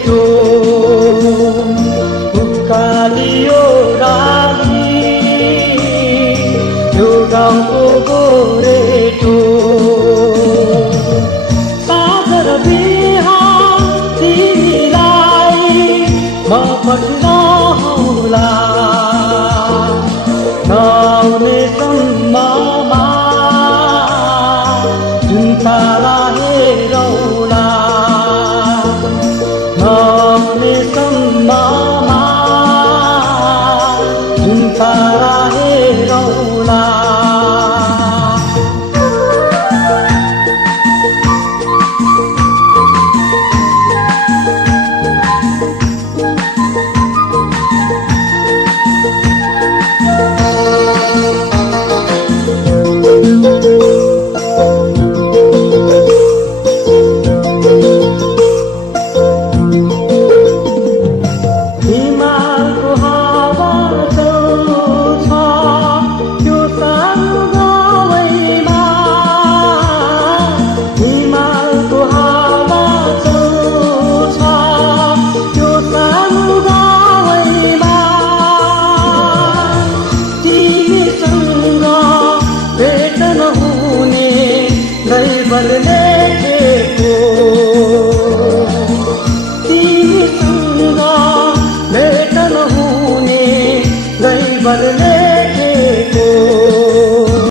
गोरेटो उकालियो rally यो गाउँको गोरेटो सागर बिहान तिमीलाई म पठाउला नआउने सम्ममा जुन तारा हेरौला नआउने सम्ममा जुन तारा हेरौला दैवले लेखेको